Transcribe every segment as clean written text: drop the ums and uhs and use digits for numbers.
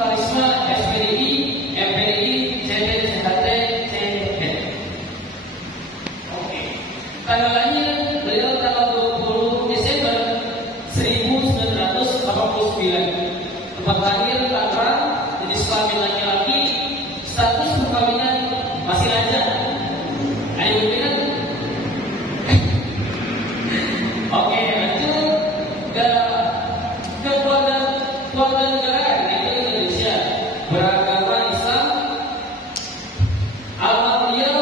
Karisma, SPDI, MPDI, CT, CT. Oke. Tanggal lahir beliau tanggal 20 Desember 1989. Tempat lahir Tangerang, jenis kelamin laki-laki, status perkawinan masih lajang. Ayo bilang. Oke, lanjut ke keluarga negara yaitu Indonesia, beragama Islam. Alamat beliau,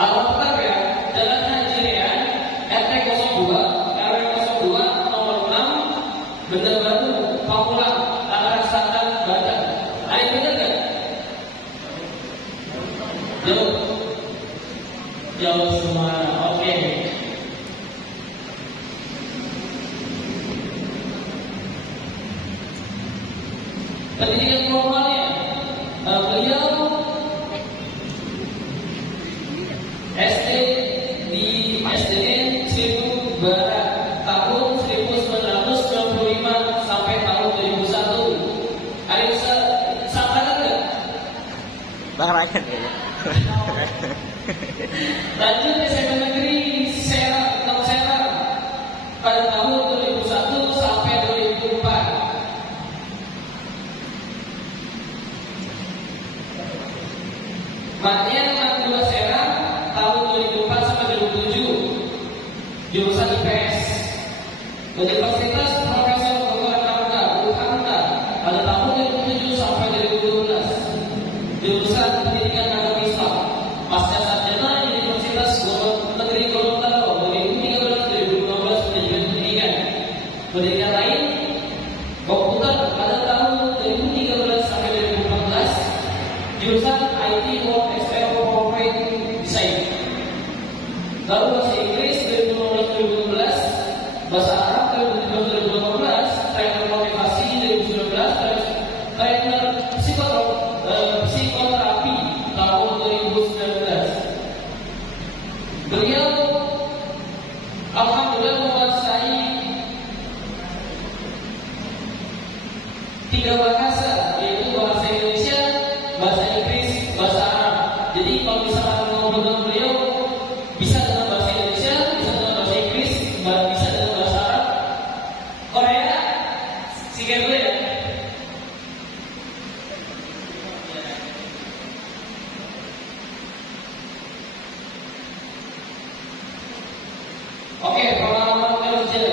alamat tetap ya, Jalan Haji Rian, RT 02, RW 02, nomor 6, Bendar Baru, Pamulang, Tangerang Selatan, Banten. Ada yang benar nggak? Jauh, jauh semua. Oke. Pendidikan formalnya, beliau SD di SDN Seribu Barat tahun 1995 sampai tahun 2001. Ada yang bisa sampaikan nggak? Bang Ryan ya. Lanjut SMP Negeri Serang pada tahun 2001 sampai 2004. Matian 62 Serang tahun 2004 sampai 2007. Jurusan IPS. Universitas Profesor Dr. Hamka pada tahun 2007 sampai 2012. Jurusan Pendidikan Agama Islam. Pasca sarjana Universitas Negeri Gorontalo 2013-2015 pendidikan. Pendidikan lain komputer pada tahun 2013 sampai 2014. Jurusan IT World Excel Corporate Design. Lalu bahasa Inggris 2015-2016, bahasa Arab 2017-2018, trainer motivasi 2019, trainer psikoterapi tahun 2019. Beliau alhamdulillah menguasai 3 bahasa, yaitu bahasa Indonesia, bahasa Inggris, bahasa Arab. Jadi kalau misalkan ngobrol dengan beliau, bisa dengan bahasa Indonesia, bisa dengan bahasa Inggris, bisa dengan bahasa Arab. Korea, singkat dulu ya. Oke, pengalaman kerja.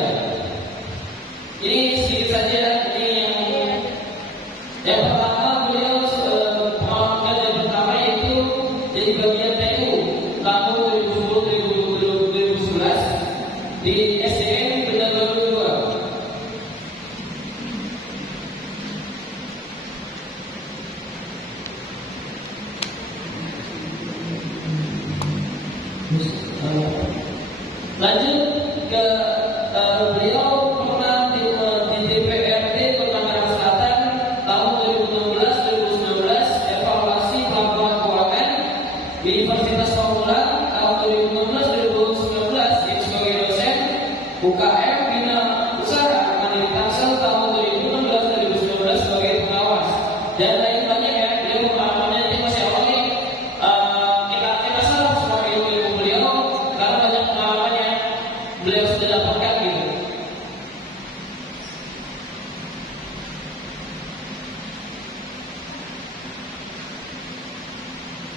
Ini sedikit saja. Ini yang pertama beliau pengalaman kerja pertama yaitu jadi bagian TU tahun 2010-2011 di SDN Bendar Baru 2. Lanjut ke beliau pernah di DPRD Kota Tangerang Selatan tahun 2016-2019, evaluasi pelaporan keuangan di Universitas Pamulang tahun 2016-2019 sebagai dosen UKM Bina Usaha Mandiri Tangsel tahun 2016-2019 sebagai pengawas dan lain banyak ya. Beliau pengalamannya ini masih awal nih. Kita salah semua ilmu beliau karena banyak pengalaman yang beliau sudah dapatkan gitu.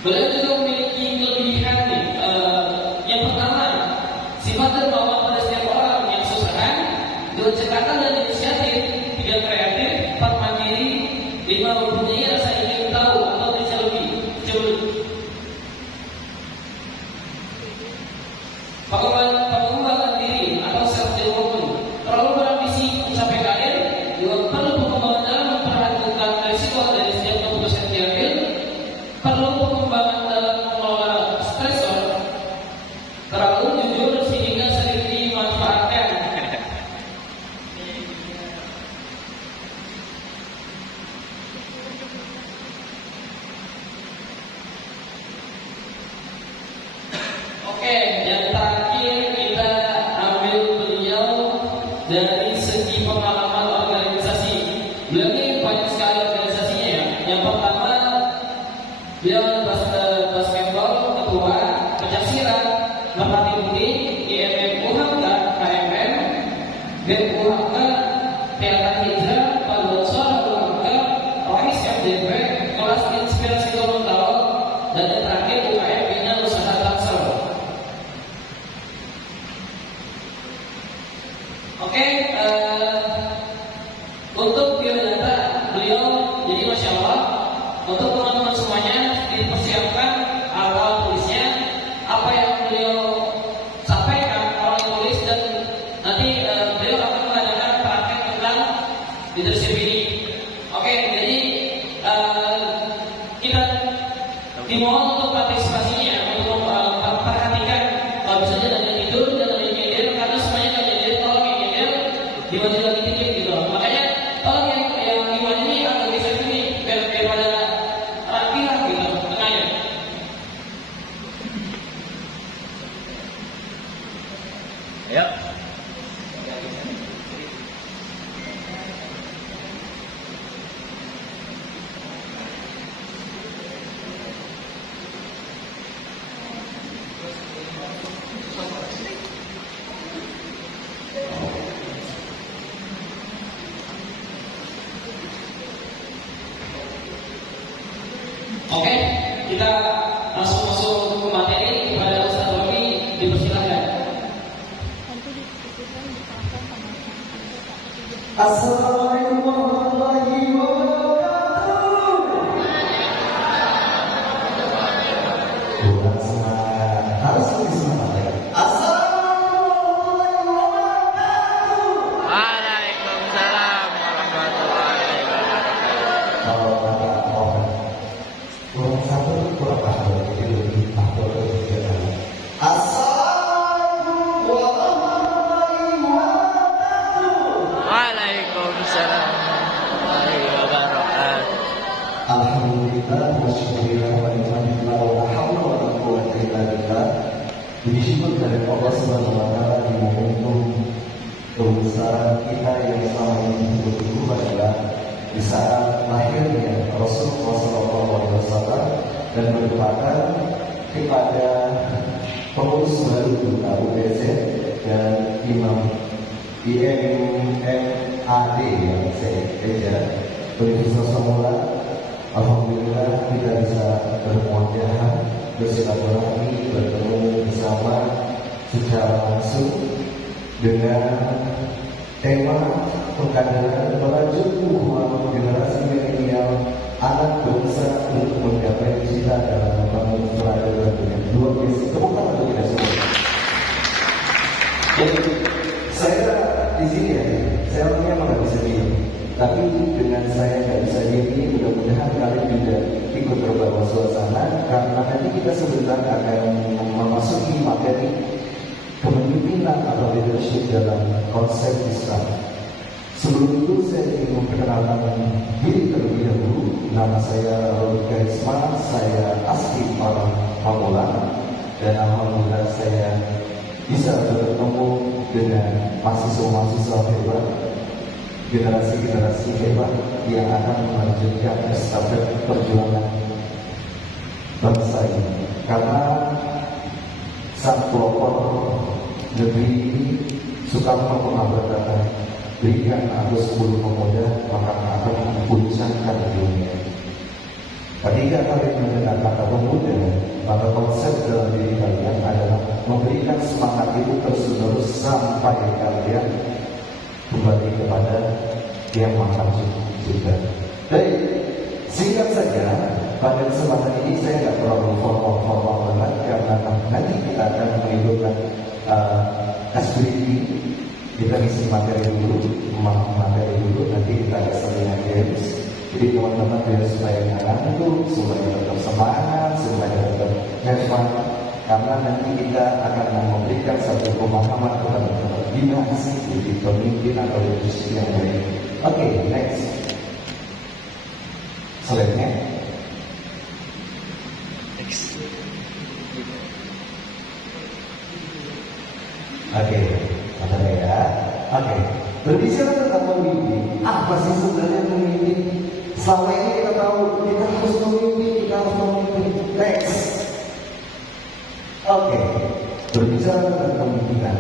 Beliau juga memiliki kelebihan nih. Yang pertama, sifat dermawan pada setiap orang yang susahan, 2 cekatan dan inisiatif, 3 kreatif, 4 mandiri, 5 mempunyai rasa ingin tahu atau bisa lebih. Pengembangan diri atau self development, terlalu berambisi mencapai karir, juga perlu pengembangan dalam memperhatikan risiko dari setiap keputusan yang diambil, perlu pengembangan dalam mengelola stresor, terlalu jujur sehingga sering dimanfaatkan. Oke, yang terakhir kita ambil beliau dari segi pengalaman organisasi. Beliau ini Yang pertama, dia basketball ketua, pencaksilat, merpati putih, IMM UHK, KMM, BEM UHK, Teater Hijrah, Paduan Suara UHK, Rohis FDP, kelas inspirasi Gorontalo, dan yang terakhir UKM Bina Usaha Tangsel. Oke, untuk biodata beliau jadi Masya Allah. Untuk teman-teman semuanya dipersiapkan awal tulisnya, apa yang beliau sampaikan awal tulis, dan nanti beliau akan mengadakan praktek tentang leadership ini. Oke, jadi kita dimohon untuk partisipasinya, untuk perhatikan. Kalau bisa jangan tidur, jangan nyindir, karena semuanya kalau nyindir, tolong yang nyindir dimaju lagi dikit gitu. Makanya tolong yang gimana ini agak geser sini biar pada rapi lah gitu tengahnya. Ayo. Oke, kita langsung masuk ke materi. Kepada Ustaz Robi, dipersilakan. Assalamualaikum warahmatullahi wabarakatuh. Bukan semangat, harus lebih semangat ya. Assalamualaikum warahmatullahi wabarakatuh. Waalaikumsalam warahmatullahi wabarakatuh. Kalau kata orang kurang satu kurang paham, jadi lebih paham lebih jelas. Assalamualaikum warahmatullahi wabarakatuh. Waalaikumsalam warahmatullahi wabarakatuh. Alhamdulillah wa syukurillah wa ni'matillah wa la hawla wa la quwwata illa billah. Puji syukur dari Allah Subhanahu wa taala di momentum kebesaran kita yang selama ini bertumbuh adalah di saat lahirnya Rasulullah SAW dan bertepatan kepada pengurus baru KUBZ dan Imam IMMAD yang saya kejar Universitas Semula. Alhamdulillah kita bisa bermuajah, bersilaturahmi, bertemu bersama secara langsung dengan tema pengkaderan merajut umat generasi milenial anak bangsa untuk menggapai cita dalam membangun peradaban yang luar biasa. Tepuk tangan untuk kita semua. Jadi saya di sini ya, saya orangnya memang nggak bisa diem. Tapi dengan saya nggak bisa diem, mudah-mudahan kalian juga ikut terbawa suasana, karena nanti kita sebentar akan memasuki materi kepemimpinan atau leadership dalam konsep Islam. Sebelum itu saya ingin memperkenalkan diri terlebih dahulu. Nama saya Robi Karisma, saya asli Pamulang, dan alhamdulillah saya bisa bertemu dengan mahasiswa-mahasiswa hebat, generasi-generasi hebat yang akan melanjutkan estafet perjuangan bangsa ini. Karena sang pelopor negeri ini Soekarno pernah berkata, berikan aku 10 pemuda, maka akan mempuncakkan dunia. Ketika kalian mendengar kata pemuda, maka konsep dalam diri kalian adalah memberikan semangat itu terus-menerus sampai kalian kembali kepada yang Maha Pencipta. Baik, singkat saja, pada kesempatan ini saya nggak terlalu formal banget, karena nanti kita akan menghidupkan briefing. Kita isi materi dulu, nanti kita ada salinan games. Jadi teman-teman biar supaya ngantuk, supaya tetap semangat, supaya tetap have fun. Karena nanti kita akan memberikan satu pemahaman kepada teman-teman gimana sih jadi pemimpin atau leadership yang baik. Oke, next. Slide-nya. Oke, ada ya. Oke, berbicara tentang pemimpin, apa sih sebenarnya pemimpin? Selama ini kita tahu kita Berbicara tentang pemimpinan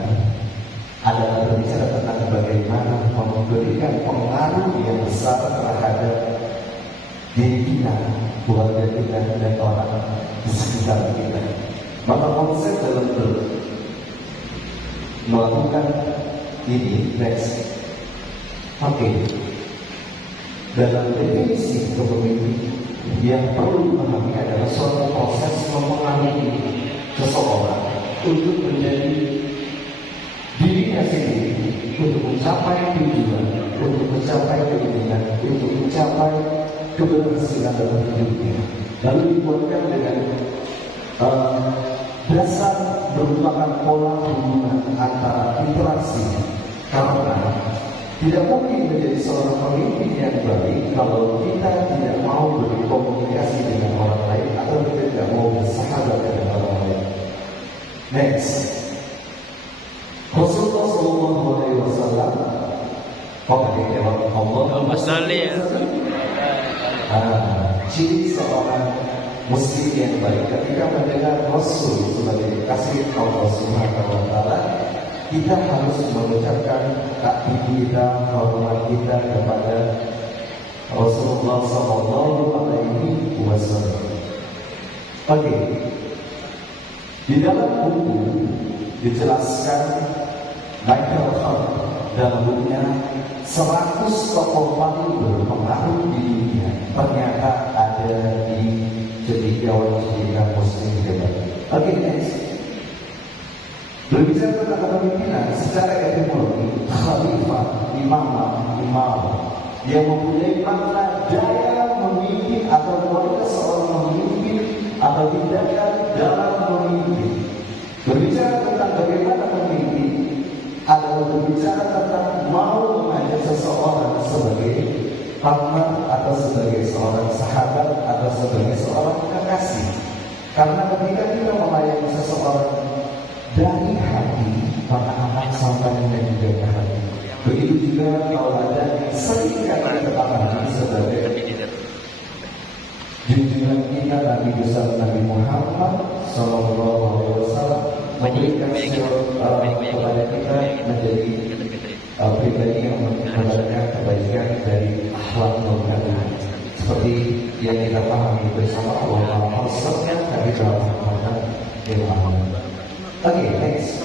adalah berbicara tentang bagaimana memberikan pengaruh yang besar terhadap diri kita, keluarga kita, dan orang di sekitar kita. Maka konsep dalam melakukan ini next. Oke. Dalam definisi kepemimpinan yang perlu dipahami adalah suatu proses mempengaruhi seseorang untuk menjadi dirinya sendiri, untuk mencapai tujuan, untuk mencapai keinginan, untuk mencapai keberhasilan dalam hidupnya. Lalu dibuatkan dengan dasar merupakan pola hubungan antara interaksi, karena tidak mungkin menjadi seorang pemimpin yang baik kalau kita tidak mau berkomunikasi dengan orang lain atau kita tidak mau bersahabat dengan orang lain. Next, Rasulullah SAW ciri seorang Muslim yang baik ketika mendengar Rasul sebagai kasih Allah Subhanahu wa Ta'ala, kita harus mengucapkan takbir kita, hormat kita kepada Rasulullah SAW. Oke, di dalam buku dijelaskan Michael Hart dalam bukunya 100 tokoh paling berpengaruh di dunia ternyata ada di cendekiawan Muslim juga. Oke, next. Berbicara tentang kepemimpinan secara etimologi, khalifah, imam yang mempunyai makna daya memimpin atau kualitas seorang memimpin atau tindakan dalam memimpin. Berbicara tentang bagaimana memimpin adalah berbicara tentang mau mengajak seseorang sebagai partner atau sebagai seorang sahabat atau sebagai seorang kekasih. Karena ketika kita melayani seseorang dari hati, maka akan sampai dan juga hati. Begitu juga kalau ada yang sering kali katakan sebagai junjungan kita Nabi besar Nabi Muhammad SAW memberikan kepada kita menjadi pribadi yang mendapatkan kebaikan dari akhlak mulia. Seperti yang kita pahami bersama Allah Rasulnya dari dalam Al-Quran. Oke, next.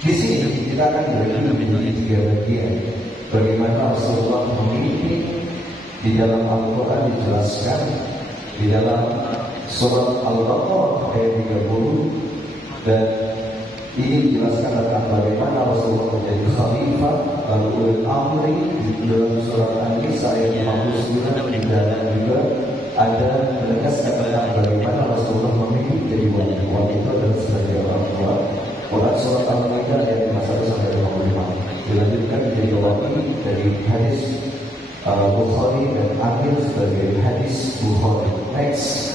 Di sini kita akan bagi menjadi 3 bagian. Bagaimana Rasulullah memimpin di dalam Al-Quran dijelaskan di dalam surat Al-Baqarah ayat 30, dan ini dijelaskan tentang bagaimana Rasulullah menjadi khalifah, lalu ulil amri di dalam surat An-Nisa ayat 59, dan juga ada menegaskan tentang bagaimana Rasulullah memimpin jadi wali itu adalah sebagai orang tua. Quran surat Al-Maidah ayat 51 sampai 55 dilanjutkan menjadi wali dari hadis Bukhari dan akhir sebagai hadis Bukhari. Next.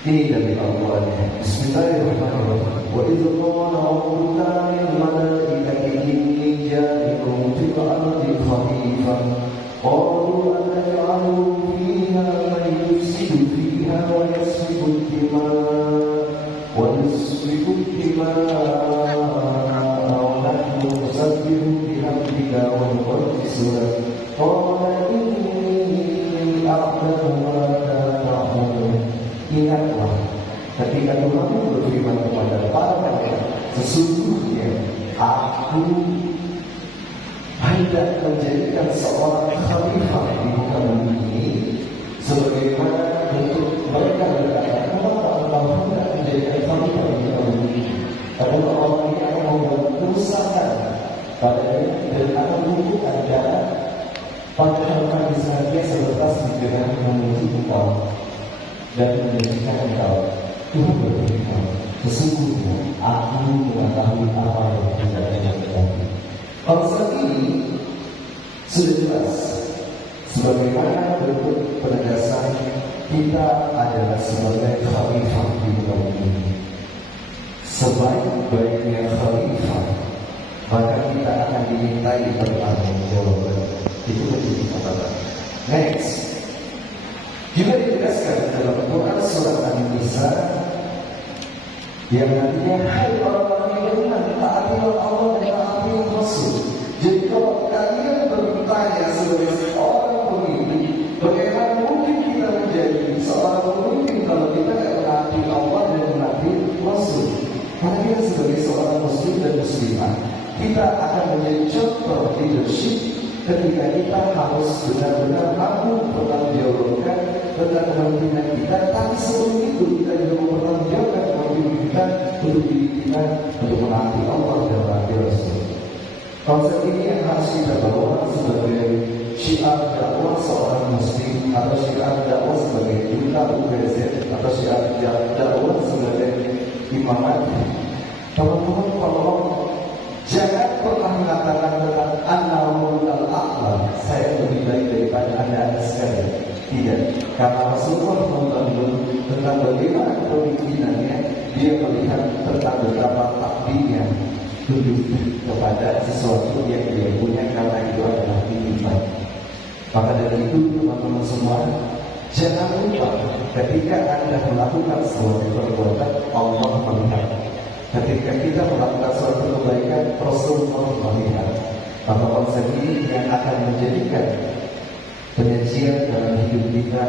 Ini dari Al-Qurannya. Bismillahirrahmanirrahim. Wa idh qala rabbuka lil malaikati inni ja'ilun fil ardi khalifah. Qalu ataj'alu fiha man yufsidu fiha wa yasfiku ad-dima'a wa nahnu nusabbihu bihamdika wa nuqaddisu lak. Qala inni a'lamu ma la ta'lamun. Ingatlah ketika Tuhan berfirman kepada para malaikat, sesungguhnya aku hendak menjadikan seorang khalifah di muka bumi ini, sebagaimana untuk mereka berkata, kenapa engkau hendak menjadikan khalifah di muka bumi ini? Karena orang ini akan membuat kerusakan padanya dan akan menumbuhkan darah pada kami senantiasa bertas dengan menuju engkau dan menjadikan engkau. Tuhan berfirman, sesungguhnya aku mengetahui apa yang tidak terjadi. Kalau saat ini sudah jelas sebagaimana bentuk penegasan kita adalah sebagai khalifah di muka bumi ini. Sebaik-baiknya khalifah, maka kita akan dimintai pertanggungjawaban. Itu menjadi catatan. Next. Juga ditegaskan dalam Quran surat An-Nisa yang nantinya hai orang-orang yang beriman, taatilah Allah dan taatilah Rasul. Jadi kalau kalian bertanya sebagai seorang pemimpin, bagaimana mungkin kita menjadi seorang pemimpin kalau kita tidak menaati Allah dan menaati Rasul? Karena kita sebagai seorang muslim dan muslimah, kita akan menjadi contoh leadership ketika kita harus benar-benar mampu bertanggungjawabkan tentang kepemimpinan kita, tapi sebelum itu kita juga mempertanggungjawabkan kepemimpinan kita untuk diri kita untuk menaati Allah dan menaati Rasul. Konsep ini yang harus kita bawa sebagai syiar dakwah seorang muslim, atau syiar dakwah sebagai duta UBZ, atau syiar dakwah sebagai imamat. Teman-teman, kalau jangan pernah mengatakan tentang an-nawmul al-aqla, saya lebih baik daripada anda sekalian. Tidak, karena Rasulullah membangun tentang bagaimana kepemimpinannya. Dia melihat tentang betapa takdirnya tunduk kepada sesuatu yang dia punya, karena itu adalah titipan. Maka dari itu teman-teman semua, jangan lupa ketika anda melakukan suatu perbuatan, Allah melihat. Ketika kita melakukan suatu kebaikan, Rasulullah melihat. Maka konsep ini yang akan menjadikan penyajian dalam hidup kita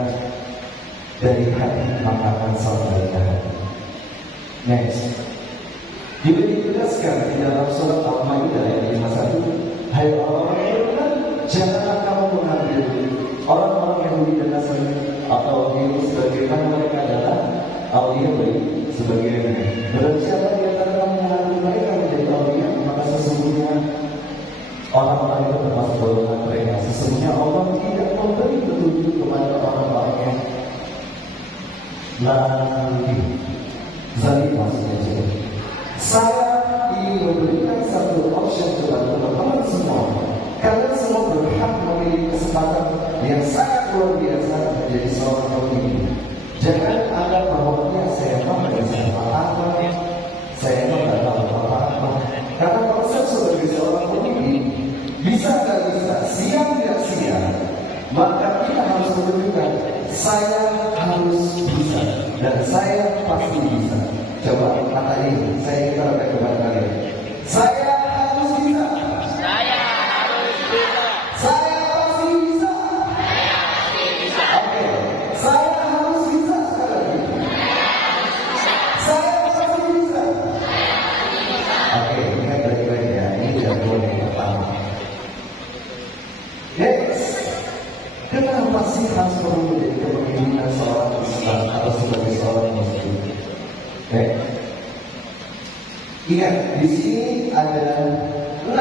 dari hati maka akan sampai ke hati. Next, juga ditegaskan di dalam surat Al-Maidah ayat 51, hai orang-orang yang beriman, janganlah kamu mengambil orang-orang Yahudi dan Nasrani atau Yahudi sebagaimana mereka adalah aulia baik sebagainya. Dan siapa di antara kamu mengambil mereka menjadi aulia, maka sesungguhnya orang-orang itu termasuk golongan mereka. Sesungguhnya Allah tidak memberi petunjuk kepada orang-orang yang lain. Zalim maksudnya jadi. Saya ingin memberikan satu option kepada teman-teman semua. Kalian semua berhak memiliki kesempatan yang sangat luar biasa menjadi seorang pemimpin. Jangan anggap bahwa saya tidak bisa apa-apa, saya tidak tahu apa-apa. Karena konsep sebagai seorang pemimpin, bisa nggak bisa, siap tidak siap, maka kita harus menunjukkan saya harus bisa dan saya pasti bisa. Coba kata ini, saya ingin terangkan kepada kalian. Saya harus bisa. Saya harus bisa. Saya pasti bisa. Saya pasti bisa. Oke, saya harus bisa sekali lagi. Saya pasti bisa. Oke, ingat baik-baik ya. Ini tidak boleh yang pertama. Next, kenapa sih harus perlu menjadi kepemimpinan seorang Islam atau sebagai seorang Muslim? Ingat, di sini ada 6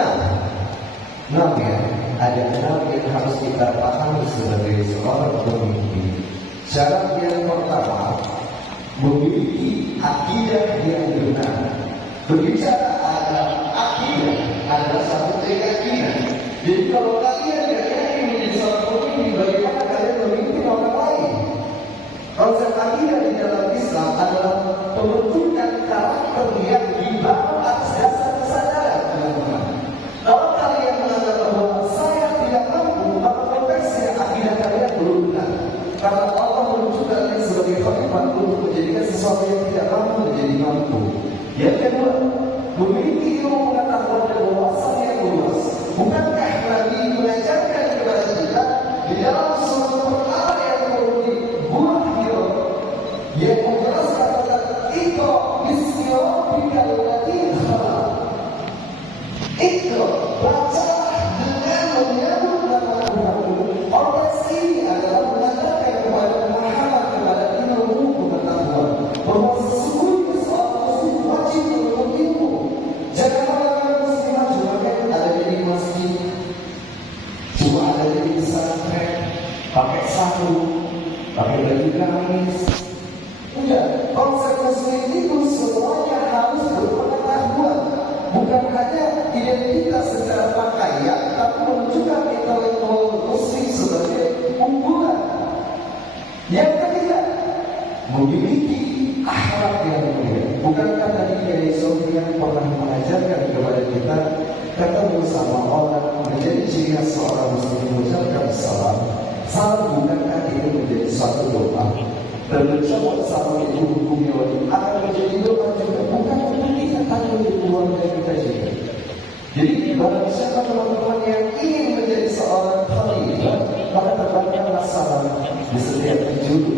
ya. Ada 6 yang harus kita pahami sebagai seorang pemimpin. Syarat yang pertama, memiliki akidah yang benar. Berbicara ada akidah, ada satu keyakinan. Jadi kalau kalian tidak yakin menjadi seorang pemimpin, bagaimana kalian memimpin orang lain? Konsep akidah di dalam Islam adalah pembentukan karakter yang dibangun atas dasar kesadaran, teman-teman. Kalau kalian menganggap bahwa saya tidak mampu, maka konteksnya akidah kalian belum benar. Karena Allah menunjukkan kalian sebagai khalifah untuk menjadikan sesuatu yang tidak mampu menjadi mampu. Yang kedua, memiliki ilmu pengetahuan dan wawasan yang luas. Bukankah Nabi mengajarkan kepada kita di dalam suatu perkara yang perlu dibuat yang menjelaskan tentang Iqra bismi rabbikal ladzi khalaq. Iqra, bacalah dengan menyebut nama Tuhanmu. Ormas ini adalah mengatakan kepada Muhammad, kepada ilmu pengetahuan, bahwa sesungguhnya seorang muslim wajib menuntut ilmu. Jangan orang muslimah cuma ada di masjid, cuma ada di pesantren, pakai sarung, pakai baju gamis. Enggak, konsep muslim itu semuanya harus berpengetahuan. Bukan hanya identitas secara pakaian, tapi menunjukkan intelektual muslim sebagai unggulan. Yang ketiga, memiliki akhlak yang mulia. Bukankah tadi Kiai Sofian pernah mengajarkan kepada kita, ketemu sama orang menjadi ciri khas seorang muslim mengucapkan salam. Salam bukankah itu menjadi suatu doa? Dan mencoba sama itu hukumnya wajib akan menjadi doa juga. kita juga. Jadi barang siapa teman-teman yang ingin menjadi seorang khalifah, maka terbangkanlah salam di setiap penjuru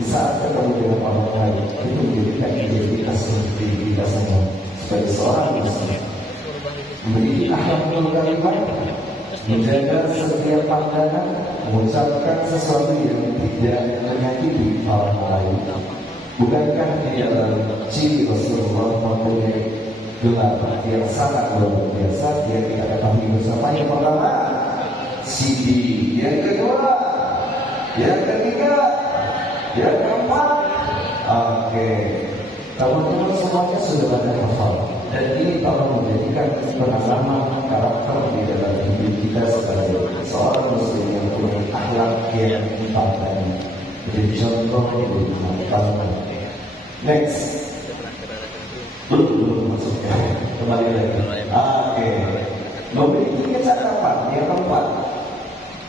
di saat ketemu dengan orang lain. Itu menjadikan identitas diri kita semua sebagai seorang muslim. Memiliki akhlakul karimah, menjaga setiap pandangan, mengucapkan sesuatu yang tidak menyakiti orang lain. Bukankah di dalam ciri Rasulullah mempunyai gelar yang sangat luar biasa? Yang kita ketahui bersama, yang pertama Sidi, yang kedua, yang ketiga, yang keempat. Oke, teman-teman semuanya sudah pada hafal, dan ini tolong menjadikan penanaman karakter di dalam hidup kita sebagai seorang muslim yang punya akhlak yang empat tadi. Jadi contoh itu hafalkan. Next. Belum maksudnya kembali lagi. Oke. Memiliki kecakapan yang keempat,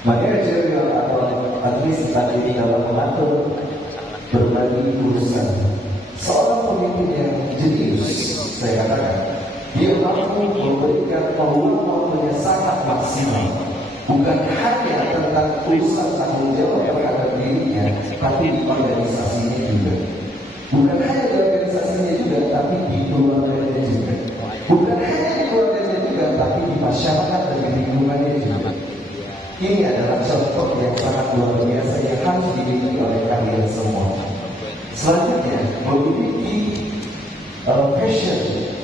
manajerial atau administratif dalam mengatur berbagi urusan. Seorang pemimpin yang jenius, saya katakan, dia mampu memberikan peluang sangat maksimal. Bukan hanya tentang urusan tanggung jawab terhadap dirinya, tapi di organisasinya juga. Bukan hanya di organisasinya juga, tapi di keluarganya juga. Bukan hanya di keluarganya juga, tapi di masyarakat dan di lingkungannya juga. Ini adalah contoh yang sangat luar biasa yang harus dimiliki oleh kalian semua. Selanjutnya, memiliki passion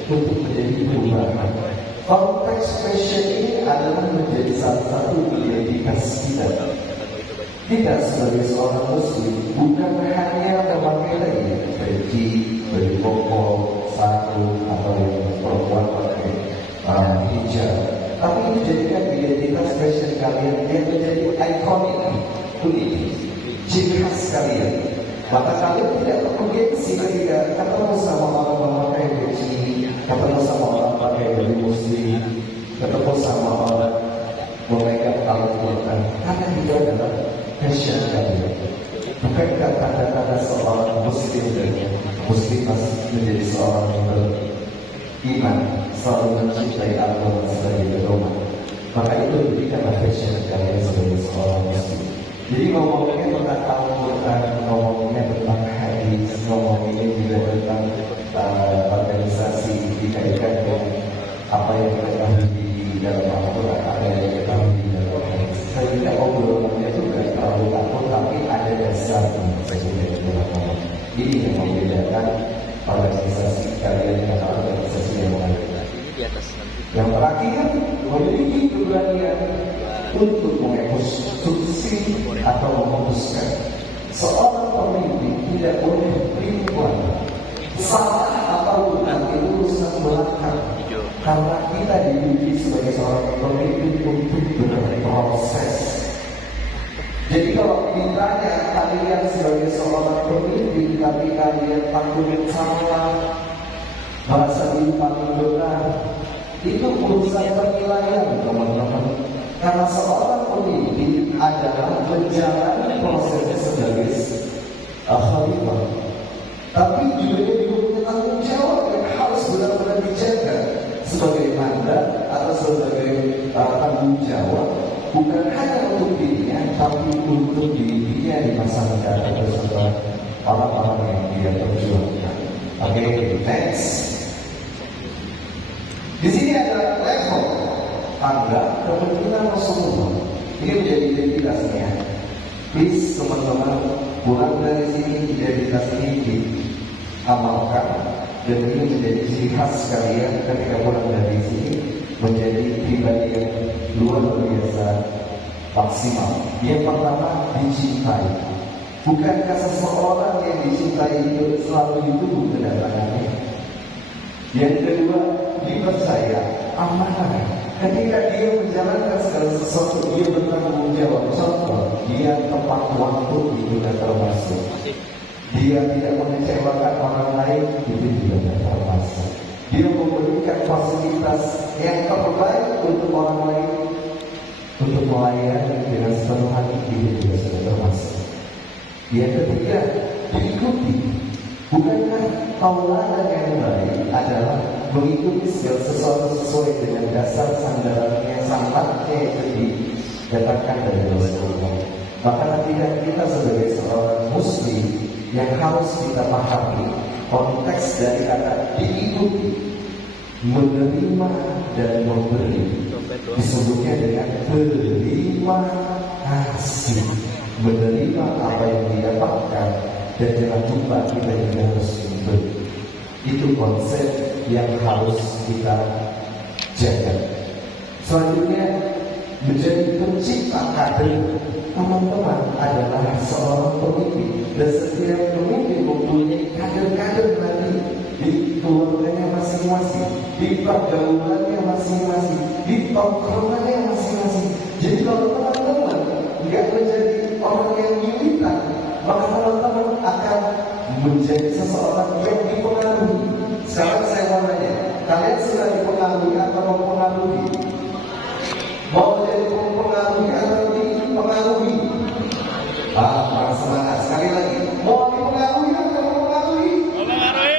untuk menjadi perubahan. Konteks passion ini adalah menjadi salah satu identitas kita. Kita sebagai seorang muslim bukan hanya memakai lagi baju koko, sarung, atau yang perempuan pakai hijab, tapi menjadikan identitas fashion kalian yang menjadi ikonik, unik, ciri khas kalian. Maka kalian tidak perlu gengsi ketika ketemu sama orang memakai baju, ketemu sama orang pakai baju muslim, ketemu sama orang memegang Al-Quran, karena itu adalah fashion kalian. Bukankah tanda-tanda seorang muslim dan muslimah menjadi seorang yang beriman, selalu mencintai Al-Quran sebagai pedoman? Maka itu menjadikanlah fashion kalian sebagai seorang muslim. Jadi ngomongnya tentang Al-Quran, ngomongnya tentang hadis, ngomongnya juga tentang organisasi dikaitkan dengan apa yang kita ketahui di dalam Al-Quran, apa yang kita ketahui di dalam hadis. Saya tidak obrolannya juga terlalu takut, tapi ada dasarnya sehingga di dalam Al-Quran. Ini yang membedakan organisasi kalian dengan organisasi yang lain. Yang terakhir, memiliki keberanian untuk mengeksekusi atau memutuskan. Seorang pemimpin tidak boleh pelin-pelan, salah atau benar itu urusan belakang, karena kita dididik sebagai seorang pemimpin untuk berproses. Jadi kalau ditanya kalian sebagai seorang pemimpin tapi kalian takut salah, bahasa diri paling benar, itu urusan penilaian, teman-teman. Karena seorang pemimpin adalah menjalani prosesnya sebagai khalifah, tapi juga dia punya tanggung jawab yang harus benar-benar dijaga sebagai mandat atau sebagai tanggung jawab, bukan hanya untuk dirinya, tapi untuk dirinya di masa mendatang beserta orang-orang yang dia perjuangkan. Oke, next. Di sini ada level tangga kepemimpinan Rasulullah. Ini menjadi identitasnya. Please teman-teman, pulang dari sini identitas ini diamalkan, dan ini menjadi ciri khas kalian ketika pulang dari sini, menjadi pribadi yang luar biasa maksimal. Yang pertama, dicintai. Bukankah seseorang yang dicintai itu selalu ditunggu kedatangannya? Yang kedua, dipercaya, amanah. Ketika dia menjalankan segala sesuatu, dia bertanggung jawab. Contoh, dia tepat waktu, itu sudah termasuk. Dia tidak mengecewakan orang lain, itu juga sudah termasuk. Dia memberikan fasilitas yang terbaik untuk orang lain, untuk melayani dengan sepenuh hati, itu juga sudah termasuk. Yang ketiga, diikuti. Bukankah tauladan yang baik adalah mengikuti segala sesuatu sesuai dengan dasar sandarannya sandatnya itu dikatakan dari Rasulullah. Maka tidak kita sebagai seorang muslim yang harus kita pahami konteks dari kata diikuti, menerima dan memberi. Disebutnya dengan berterima kasih, menerima apa yang didapatkan dan jangan lupa kita juga harus memberi. Itu konsep yang harus kita jaga. Selanjutnya, menjadi pencipta kader. Teman-teman adalah seorang pemimpin, dan setiap pemimpin mempunyai kader-kader nanti di keluarganya masing-masing, di pergaulannya masing-masing, di tongkrongannya masing-masing. Jadi kalau teman-teman nggak menjadi orang yang militan, maka teman-teman akan menjadi seseorang yang dipengaruhi. Sekarang saya mau nanya, kalian sudah dipengaruhi atau mempengaruhi? Mau jadi mempengaruhi atau dipengaruhi? Para semangat sekali lagi. Mau dipengaruhi atau mempengaruhi? Mempengaruhi.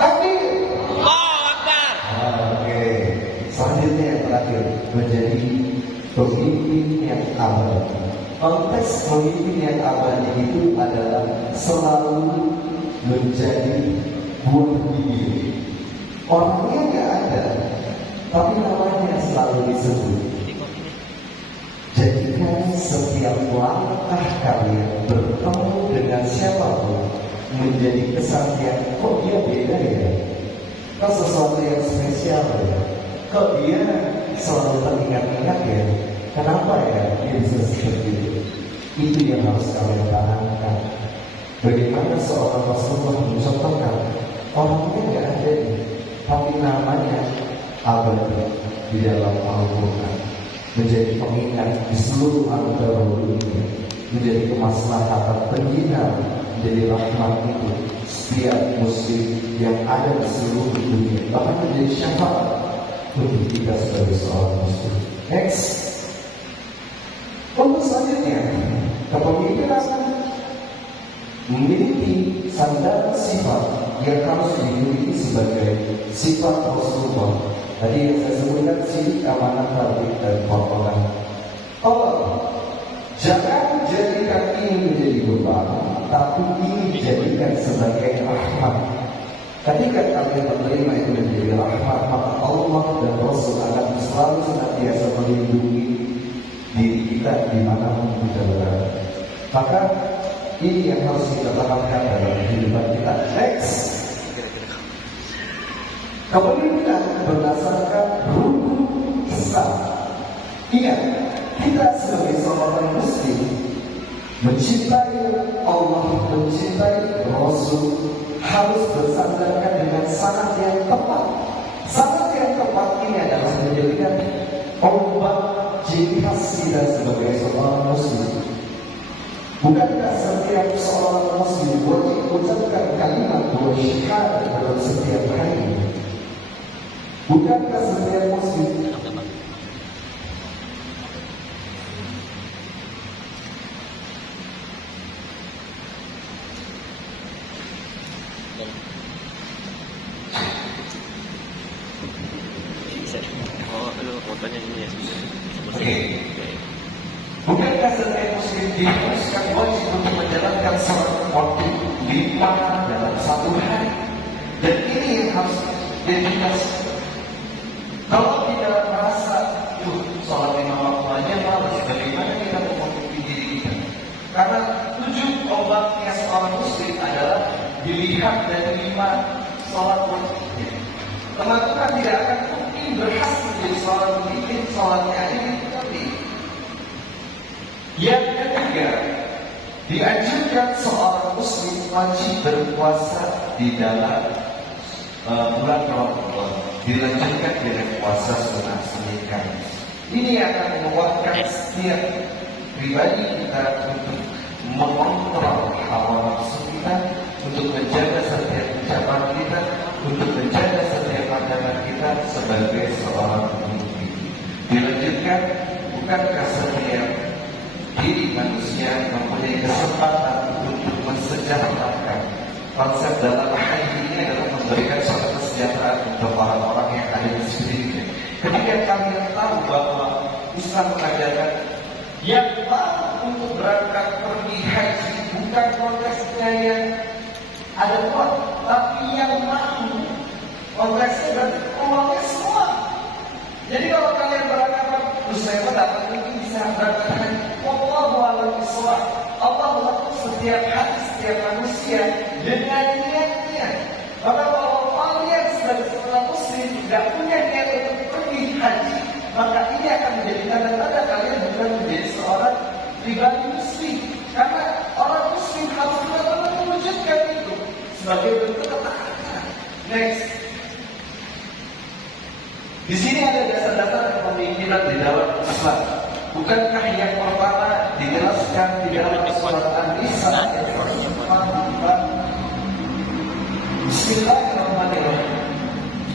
Tapi Allahu Akbar. Oke. Selanjutnya yang terakhir, menjadi pemimpin yang abadi. Konteks pemimpin yang abadi itu adalah selalu menjadi buah bibir. Orangnya nggak ada, tapi namanya selalu disebut. Jadikan setiap langkah kalian bertemu dengan siapapun menjadi kesaksian. Kok dia beda ya? Kok sesuatu yang spesial ya? Kok dia selalu teringat-ingat ya? Kenapa ya dia bisa seperti itu? Itu yang harus kalian tahankan. Bagaimana seorang Rasulullah mencontohkan orangnya nggak ada nih, tapi namanya abadi di dalam Al-Quran, menjadi pengingat di seluruh antara dunia, menjadi kemaslahatan penyiar, menjadi rahmat itu setiap muslim yang ada di seluruh dunia, bahkan menjadi syafaat untuk kita sebagai seorang muslim. Next, untuk selanjutnya, kepemimpinan memiliki sandaran sifat yang harus dimiliki sebagai sifat Rasulullah. Tadi yang saya sebutkan sini amanah, tarbiyah dan pokoknya. Jangan jadikan ini menjadi beban, tapi ini jadikan sebagai rahmat. Ketika kalian menerima itu menjadi rahmat, maka Allah dan Rasul akan selalu senantiasa melindungi diri kita dimanapun kita berada. Maka ini yang harus kita tanamkan dalam kehidupan kita. Next, kepemimpinan berdasarkan rukun Islam. Ingat, kita sebagai seorang muslim mencintai Allah, mencintai Rasul, harus bersandarkan dengan sanad yang tepat. Sanad yang tepat ini adalah menjadikan obat ciri khas kita sebagai seorang muslim. Bukankah setiap seorang muslim wajib mengucapkan kalimat bersyahadat dalam setiap hari? Bukankah setiap muslim fotonya ini ya. Oke. Bukankah setiap muslim diharuskan wajib untuk menjalankan salat waktu 5 dalam satu hari? Dan ini yang harus dedikasi. Kalau kita merasa salat 5 waktu aja malas, bagaimana kita memiliki diri kita? Karena 7 obatnya seorang muslim adalah dilihat dari 5 salat waktu. Teman-teman tidak akan mungkin berhasil menjadi seorang pemimpin salatnya ini. Yang ketiga, dianjurkan seorang muslim wajib berpuasa di dalam bulan Ramadan, dilanjutkan dengan puasa sunnah Senin Kamis. Ini akan menguatkan setiap pribadi kita untuk mengontrol hawa nafsu kita, untuk menjaga setiap ucapan kita, untuk menjaga setiap pandangan kita sebagai seorang pemimpin. Dilanjutkan, bukankah setiap diri manusia mempunyai kesempatan untuk mensejahterakan konsep dalam haji ini adalah memberikan suatu kesejahteraan untuk orang-orang yang ada di sekelilingnya. Ketika kalian tahu bahwa Islam mengajarkan yang mau untuk berangkat pergi haji bukan konteksnya yang ada uang, tapi yang mau. Konteksnya berarti uangnya semua. Jadi kalau kalian berangkat, saya dapat mungkin bisa berangkat haji. Wallahu a'lam bishawab. Allah mengatur setiap hati, setiap manusia dengan niatnya. Maka kalau kalian sebagai seorang muslim tidak punya niat untuk pergi haji, maka ini akan menjadi tanda-tanda kalian bukan menjadi seorang pribadi muslim. Karena orang muslim harus benar-benar mewujudkan itu sebagai bentuk ketaatan. Next. Di sini ada dasar-dasar kepemimpinan di dalam Islam. Bukankah yang pertama dijelaskan di dalam surat An-Nisa ayat 144? Bismillahirrahmanirrahim.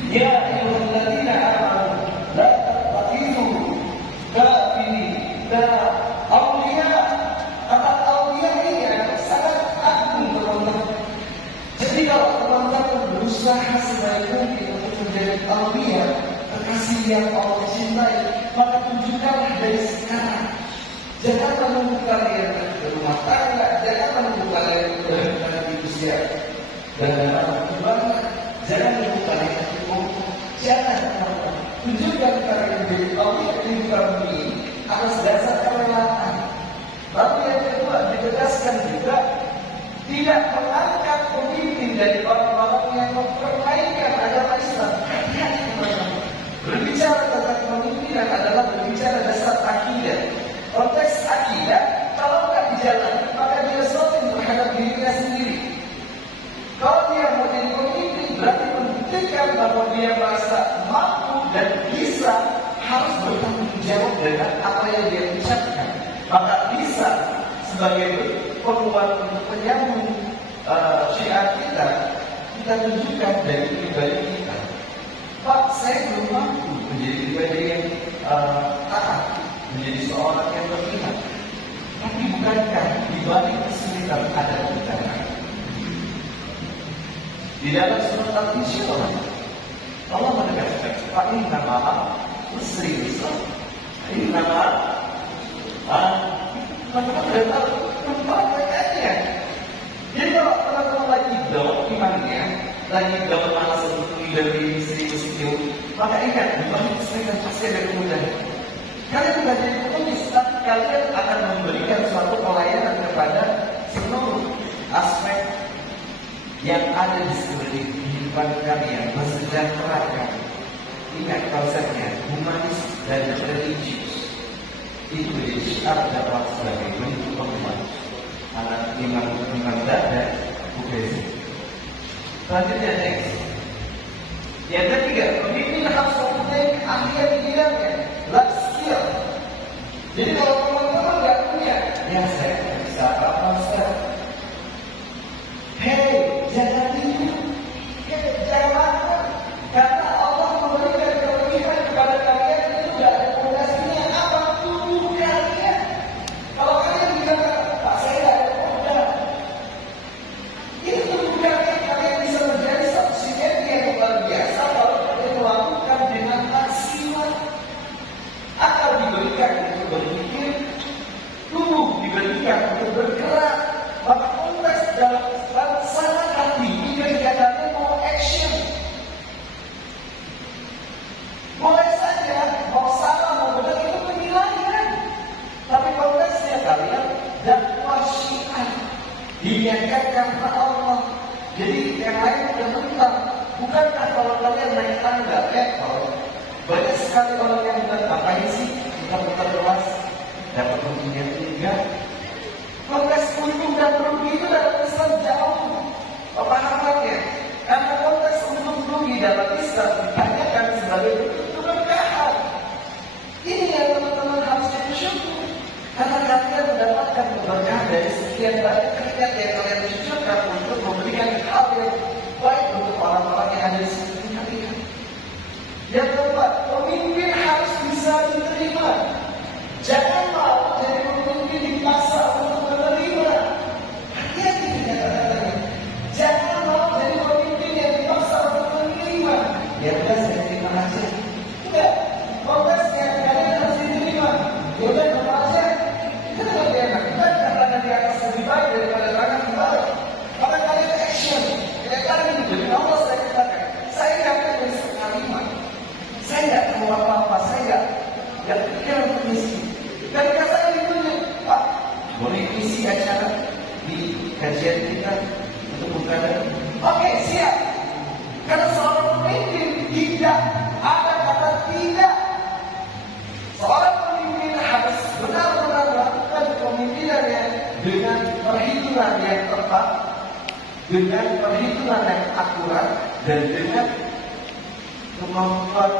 Ya ayyuhalladzina amanu la tattakhidhu kafirina awliya. Kata awliya ini sangat agung, teman-teman. Jadi kalau teman-teman berusaha sebaik mungkin untuk menjadi awliya, kekasih yang Allah cintai, maka tunjukkanlah dari sekarang. Jangan menunggu kalian berumah tangga, jangan menunggu kalian berada di usia dan berkembang, jangan menunggu kalian berumur, jangan. Tunjukkan kalian menjadi awliya di muka bumi atas dasar kerelaan. Lalu yang kedua ditegaskan juga tidak mengangkat pemimpin dari orang-orang yang mempermainkan agama Islam. Berbicara tentang pemimpinan adalah berbicara dasar akidah. Konteks akidah, kalau tidak dijalani, maka dia zalim terhadap dirinya sendiri. Kalau dia mau jadi pemimpin, berarti membuktikan bahwa dia merasa mampu dan bisa, harus bertanggung jawab dengan apa yang dia ucapkan. Maka bisa sebagai penguat untuk penyambung syiar kita tunjukkan dari pribadi kita. Pak, saya belum mampu menjadi pribadi yang taat, menjadi seorang yang beriman. Tapi bukankah di balik kesulitan ada kebenaran? Di dalam surat Al-Insyirah, Allah menegaskan, Pak, ini nama usri Islam. Ini nama teman-teman sudah tahu tempat mereka. Jadi kalau teman-teman lagi down imannya, lagi down malas untuk dari istri-istri, maka ingat, bukan kesulitan pasti ada kemudahan. Kalian bukan jadi penulis, tapi kalian akan memberikan suatu pelayanan kepada seluruh aspek yang ada di sekeliling kehidupan kalian, mensejahterakan. Ingat konsepnya, humanis dan religius. Itu jadi syiar dakwah sebagai bentuk penguat. Anak imam dada, bukan. Selanjutnya next. Yang ketiga, pemimpin harus mempunyai keahlian di bidangnya, life skill. Jadi kalau teman-teman nggak punya, ya saya nggak bisa apa-apa Ustaz. Hei, jangan tidur. Hei, jangan makan. Karena Allah memberikan kelebihan kepada kalian itu nggak ada fondasinya. Apa tubuh kalian? Kalau kalian bilang, Pak, saya nggak ada modal. Itu tubuh kalian bisa menjadi satu sinergi yang luar biasa kalau kalian melakukan dengan maksimal. Akal diberikan untuk berpikir, tubuh diberikan untuk bergerak. Maka konteks dalam sana hati ini dikatakan mau action. Boleh saja mau salah mau benar itu penilaian. Tapi konteksnya kalian dakwah syiar diniatkan karena Allah. Jadi yang lain udah mentang. Bukankah kalau kalian naik tangga level, banyak sekali orang yang bilang, ngapain sih kita berkelas dapat ruginya enggak? Konteks untung dan rugi itu dalam Islam jauh pemahamannya. Karena konteks untung rugi dalam Islam ditanyakan sebagai bentuk keberkahan. Ini yang teman-teman harus bersyukur. Karena kalian mendapatkan keberkahan dari sekian banyak keringat yang kalian cucurkan untuk memberikan hal yang baik untuk orang-orang yang ada di sekitar kalian. Yang keempat, pemimpin harus bisa diterima. Jangan mau jadi pemimpin di masa untuk menerima. Hati-hati dengan kata-katanya. Jangan isi acara di kajian kita untuk buka. Oke, siap. Karena seorang pemimpin tidak ada kata tidak. Seorang pemimpin harus benar-benar melakukan kepemimpinannya dengan perhitungan yang tepat, dengan perhitungan yang akurat, dan dengan kemampuan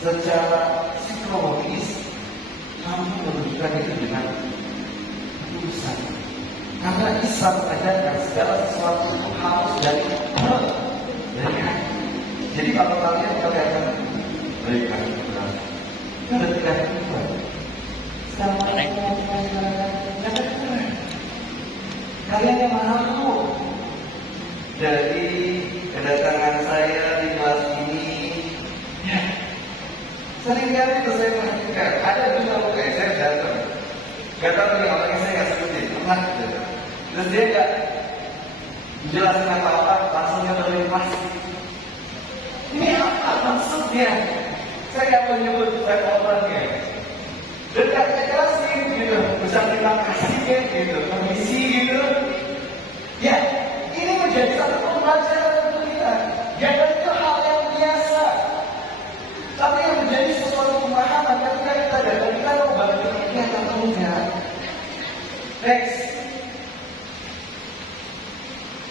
secara psikologis mampu menunjukkan itu dengan ketulusan. Karena Islam mengajarkan segala sesuatu harus dari hati. Jadi kalau kalian katakan berikan kepada itu tidak kuat. Kalian yang mampu. Jadi kedatangan saya di kelas ini, ya, seringkali itu saya perhatikan ada juga kayak saya datang, gak tahu nih orangnya saya nggak sebutin, apa gitu. Terus dia nggak menjelaskan apa-apa, langsungnya berlimpah. Ini apa maksudnya? Saya nggak menyebut orangnya. Dan nggak jelasin gitu, bisa terima kasih gitu, permisi gitu. Ya, ini menjadi satu pembelajaran untuk kita. Jangan itu hal yang biasa. Tapi yang menjadi sesuatu pemahaman ketika kita datang, kita mau bantu ini atau enggak. Next.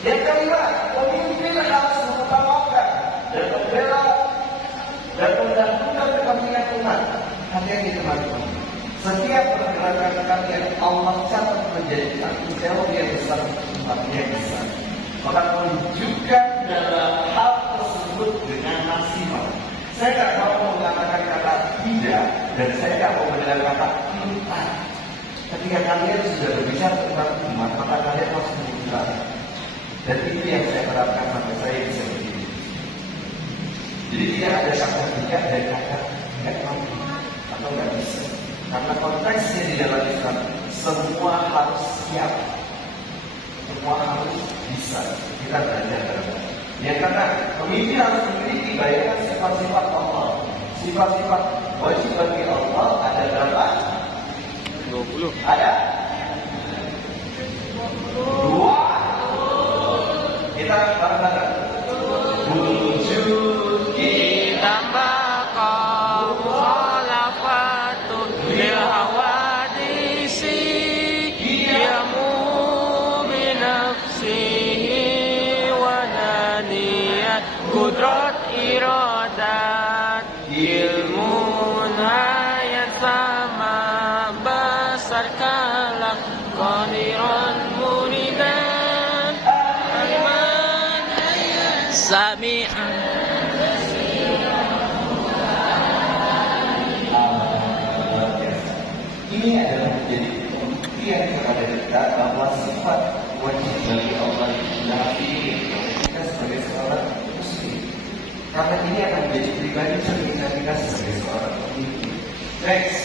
Yang kelima, pemimpin harus mengutamakan dan membela dan mendahulukan kepentingan umat. Hati-hati teman-teman. Setiap pergerakan kalian Allah catat menjadi tanggung jawab yang besar, umatnya besar. Maka menunjukkan dalam hal tersebut dengan maksimal. Saya tidak mau mengatakan kata tidak, dan saya tidak mau mendengar kata tidak. Ketika kalian sudah berbicara tentang umat, maka kalian harus menunjukkan. Dan itu yang saya harapkan sampai saya bisa begini. Jadi tidak ada kata tidak dan kata tidak mampu atau tidak bisa. Karena konteksnya di dalam Islam semua harus siap, semua harus bisa. Kita belajar dalam. Yang karena pemimpin harus memiliki bayangan sifat-sifat Allah. Sifat-sifat wajib bagi Allah ada berapa? 20. Ada 2. Kita bareng-bareng. Wujud Kita bakal khalafatun lil hawadisi yamu binafsihi wa naniyat kudrat iradat ilmun hayat sama besar kalam qadiran muridan aliman hayat sami'an. ini adalah menjadi pembuktian kepada kita bahwa sifat wajib bagi Allah Nabi kita sebagai seorang muslim. Karena ini akan menjadi pribadi cerminan kita sebagai seorang pemimpin. Next.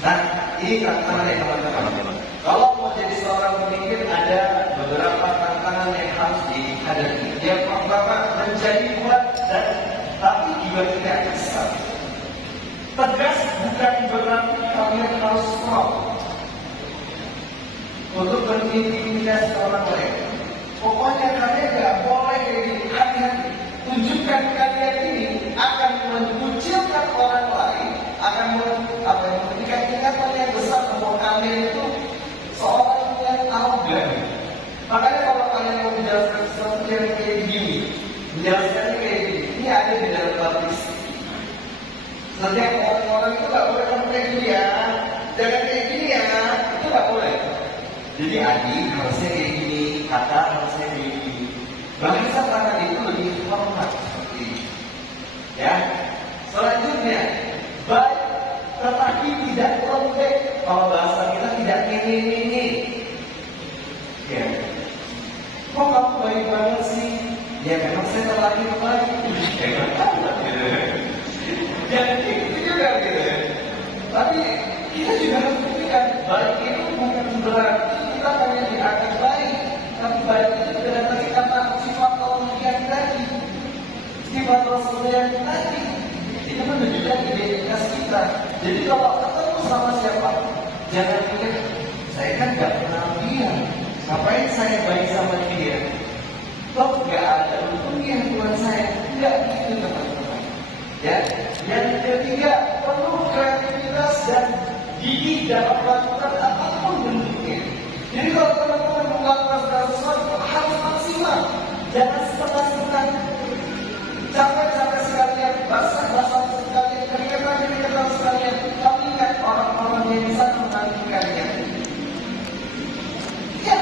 Nah, ini tantangannya teman-teman. Kalau mau jadi seorang pemimpin ada beberapa tantangan yang harus dihadapi. Yang pertama menjadi kuat dan tapi juga tidak kasar. Tegas bukan berarti kalian harus strong untuk berintimidasi orang lain. Pokoknya kalian nggak boleh kayak gini. Hati-hati. Tunjukkan kalian ini akan mengucilkan orang lain, akan memberikan ingatan yang besar bahwa kalian itu seorang yang arogan. Makanya kalau kalian mau menjelaskan sesuatu yang kayak gini, menjelaskannya kayak gini, ini ada di dalam babis. Setiap orang-orang itu nggak boleh kamu kayak gini ya, jangan kayak gini ya, itu nggak boleh. Jadi adik harusnya kayak gini, kakak harusnya kayak gini. Bahasa tangan itu lebih hormat seperti ini. Ya. Selanjutnya, baik tetapi tidak lembek. Kalau bahasa kita tidak ini. Ya. Kok kamu baik banget sih? Ya memang saya terlahir baik. Hebat banget gitu. Jangan gitu juga gitu. Tapi kita juga harus buktikan baik itu bukan berarti kita hanya dianggap baik, tapi baik itu berarti karena sifat Allah yang tadi, sifat Rasul yang tadi. Itu menunjukkan identitas kita. Jadi kalau ketemu sama siapa, Jangan pikir, saya kan nggak kenal dia, ngapain saya baik sama dia? Toh nggak ada untungnya buat saya. Nggak gitu teman-teman. Ya, yang ketiga, perlu kreativitas dan gigih dalam melakukan apapun bentuknya. Jadi kalau teman-teman melakukan segala sesuatu harus maksimal, jangan setengah-setengah. Capek-capek sekalian, basah-basah sekalian, keringetan sekalian. Tapi ingat orang-orang yang bisa menantikannya. Ya,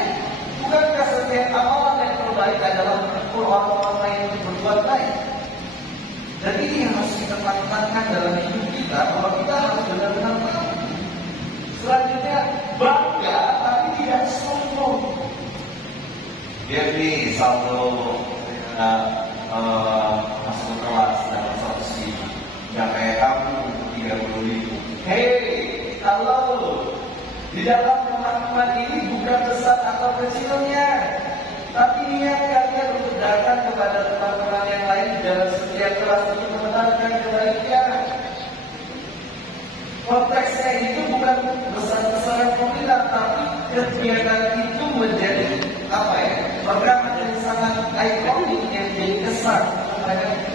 bukankah setiap amalan yang terbaik adalah mengukur orang-orang lain untuk berbuat baik? Dan ini yang harus kita tanamkan dalam hidup kita, bahwa kita harus benar-benar tahu. Selanjutnya, bangga tapi tidak sombong. Jadi satu masuk kelas dalam satu sih, nggak kayak kamu 30.000. Hei, halo. Di dalam teman-teman ini bukan besar atau kecilnya, tapi niat kalian untuk datang kepada teman-teman yang lain dalam setiap kelas untuk mengenalkan kebaikan. Konteksnya itu bukan besar-besaran peminat, tapi kegiatan itu menjadi apa ya? Program yang sangat ikonik yang jadi kesan.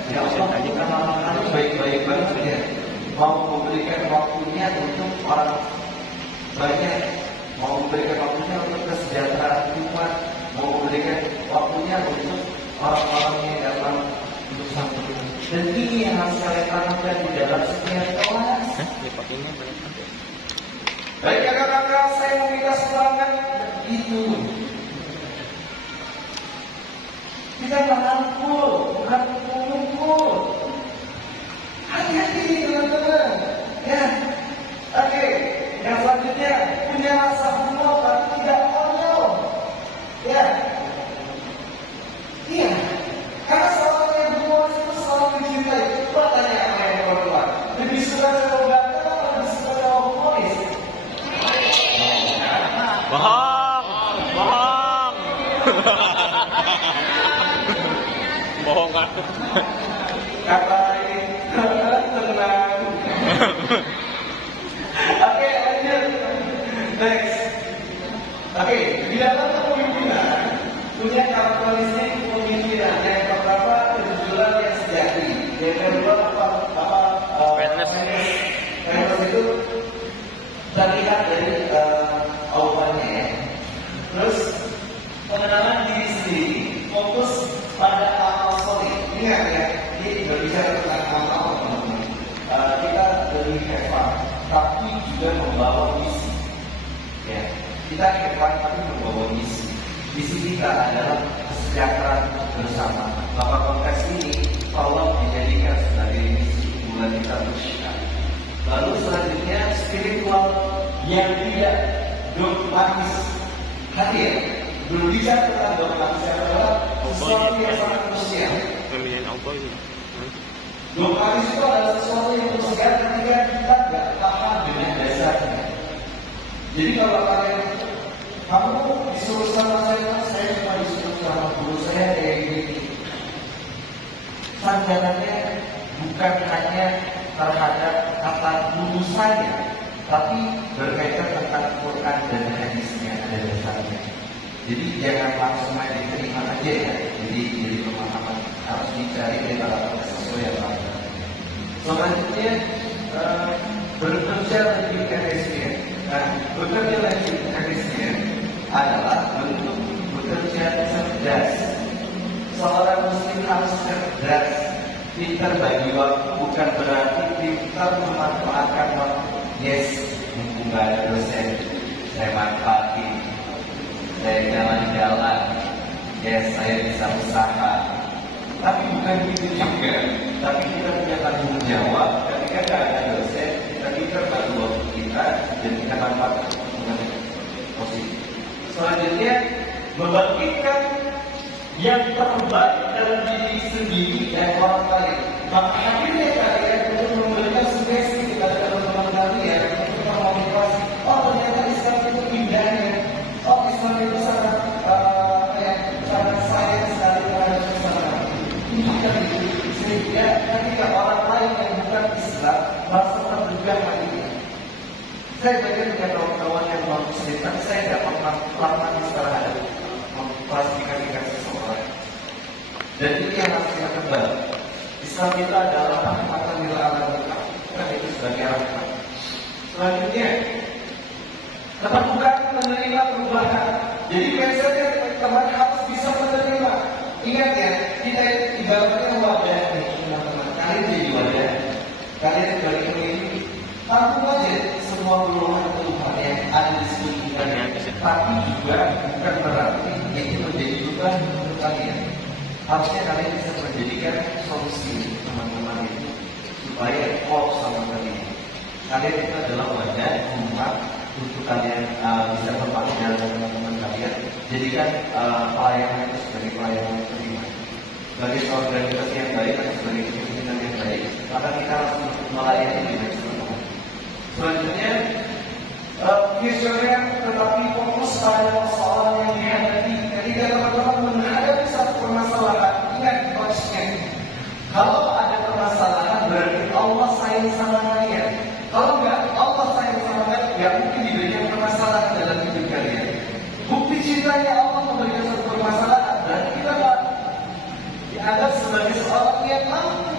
Ya Allah, kita malam baik-baik banget ya. Mau memberikan waktunya untuk orang banyak, mau memberikan waktunya untuk kesejahteraan umat, mau memberikan waktunya untuk orang-orang yang dalam hidup sampai. Dan ini yang harus kalian tanamkan di dalam setiap kelas. Baik kakak-kakak, saya meminta semangat itu. Kita merangkul, bukan mengumpul. Hati-hati teman-teman. Ya, oke. Yang selanjutnya, punya rasa humor tapi tidak konyol. Ya, iya. Karena seorang yang humoris itu selalu dicintai. Coba tanya sama yang perempuan, lebih suka sama ganteng atau lebih suka sama humoris? Bohong, bohong. Bohong kan? Katain, tenang. Oke, lanjut. Next. Oke, di dalam kepemimpinan punya karakteristik kepemimpinan. Yang pertama, kejujuran yang sejati. Yang kedua, Fairness. Fairness itu terlihat dari awalannya ya. Terus pengenalan diri sendiri, fokus pada amal soleh. Ingat ya, ini berbicara tentang amal teman-teman. Kita lebih hebat, tapi juga membawa misi. Ya, kita hebat tapi membawa misi. Misi kita adalah kesejahteraan bersama. Maka konteks ini Allah dijadikan sebagai misi bulan kita bersyukur. Lalu selanjutnya spiritual yang tidak dogmatis. Hati ya, berbicara tentang dogmatis adalah sesuatu yang sangat krusial. Dogmatis itu adalah sesuatu yang krusial ketika kita nggak paham dengan dasarnya. Jadi kalau kamu disuruh sama saya cuma disuruh sama guru saya kayak gini. Sandarannya bukan hanya terhadap kata guru saya, tapi berkaitan tentang Quran dan hadisnya ada dasarnya. Jadi jangan langsung main diterima aja ya. Jadi pemahaman harus dicari dari sesuai yang lain. Selanjutnya bekerja lebih efisien. Nah, bekerja lebih efisien adalah bentuk bekerja cerdas. Seorang muslim harus cerdas. Pintar bagi waktu bukan berarti pintar memanfaatkan waktu. Yes, mumpung gak ada dosen, saya manfaatin. Saya jalan-jalan. Yes, saya bisa usaha. Tapi bukan itu juga. Tapi kita punya tanggung jawab ketika gak ada dosen, kita pintar bagi waktu kita dan kita manfaatkan dengan positif. Selanjutnya, membangkitkan yang terbaik dalam diri sendiri dan orang lain. Maka akhirnya kalian untuk memberikan sugesti kepada teman-teman kalian untuk memotivasi. Oh, ternyata Islam itu indahnya. Oh, Islam itu sangat sayang sekali terhadap sesama. Ini sehingga ketika orang lain yang bukan Islam merasa tergugah hatinya. Saya belajar dengan kawan-kawan yang non-muslim, tapi saya tidak melakukan secara ada mengklasifikasikan seseorang. Dan ini yang harus kita kembali. Islam itu adalah rahmatan lil alamin, bukan itu sebagai rahmat. Selanjutnya, tempat bukan menerima perubahan. Jadi biasanya teman harus bisa menerima. Ingat ya, kita ibaratnya wadah nih, teman-teman. Kalian jadi wadah, kalian sebagai pemimpin, tampung aja semua keluhan yang ada di sekitar kalian. Tapi juga bukan berarti itu menjadi beban untuk kalian. Harusnya kalian bisa menjadikan solusi teman-teman itu supaya klop sama kalian. Kalian itu adalah wadah umat untuk kalian bisa berpakaian dengan teman-teman kalian. Jadikan pelayanan itu sebagai pelayanan yang terima. Sebagai organisasi yang baik atau sebagai pimpinan yang baik, maka kita harus melayani dengan teman-teman. Selanjutnya, visioner tetapi fokus pada persoalan yang dihadapi. Ketika teman-teman menghadapi satu permasalahan, ingat coachnya. Kalau ada permasalahan berarti Allah sayang sama kalian. Kalau enggak, Allah sayang sama kalian, enggak mungkin diberikan permasalahan dalam hidup kalian. Bukti cintanya Allah memberikan satu permasalahan dan kita enggak dianggap sebagai seorang yang mampu.